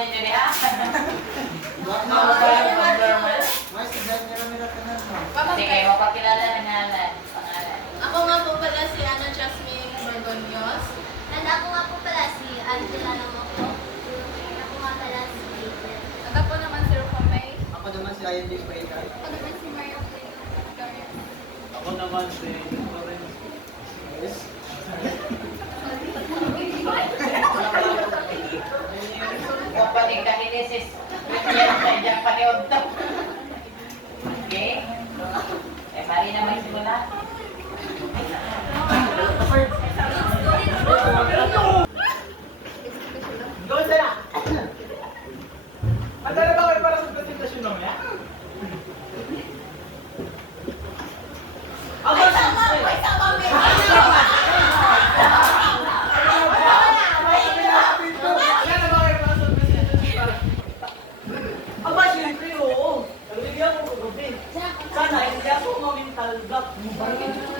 ninyo niya. Sige, mapakilala na pangalan. Ako nga po pala si Ana Jasmine Borgonios. And ako nga po pala si Angela Namoko. Ako nga pala si Peter. At ako naman si Rufamay. Ako naman si Ayan Dish Paikar. Ako naman si Maria Ako naman si Lawrence. Yes. Kapatid ka hinisis. Yan sa iyang paniod to. Okay? Eh, mari na may simula. Doon sila! Madala ba kayo para sa presentasyon naman yan? May sama! May sama! Madala ba kayo para sa presentasyon para? Aba, siyempre, oo. Nagbigyan ko ko din. Sana, hindi ako ma-mental block.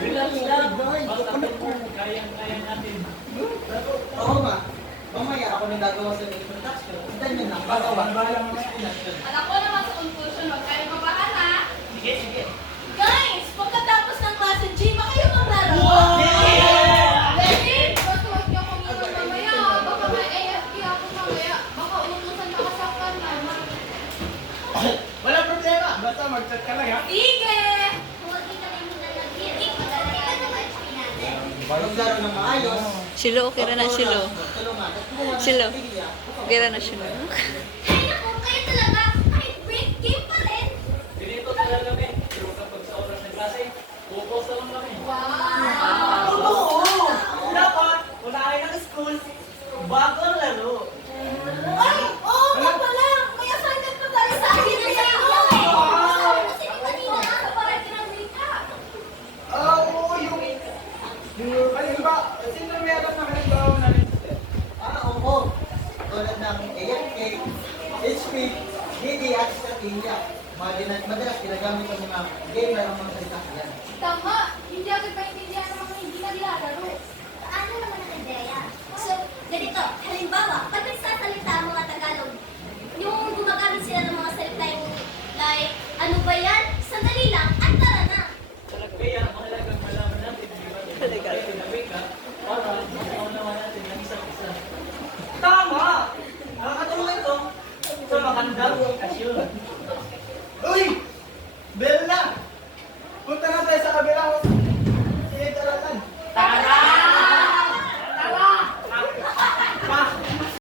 Relax lang. Basta kayang-kaya natin. Oo nga. Mamaya ako nang gagawa sa introduction. Ganyan lang. Bagawa. At ako naman sa conclusion, huwag kayong mabahan ha. Sige, sige. Guys, pagkatapos ng klase, gym ba kayo maglaro? Legit! Basta huwag niyo akong iwan mamaya. Baka may AFK ako mamaya. Baka utusan na kasakan na. Walang problema. Basta mag-chat ka lang, ha? Sige! Huwag kita rin nalagyan. Maglalagyan ng HP natin. Maglaro ng maayos. Silo, okay ra na silo. Tulungan. At kumuha ng Silo. pamilya. Okay ra na silo. Ay naku, kayo talaga. Kahit break game pa rin. Ganito talaga kami. Pero kapag sa oras ng klase, focus na lang kami. Oo! Dapat, unahin ng school bago ang laro. Ay!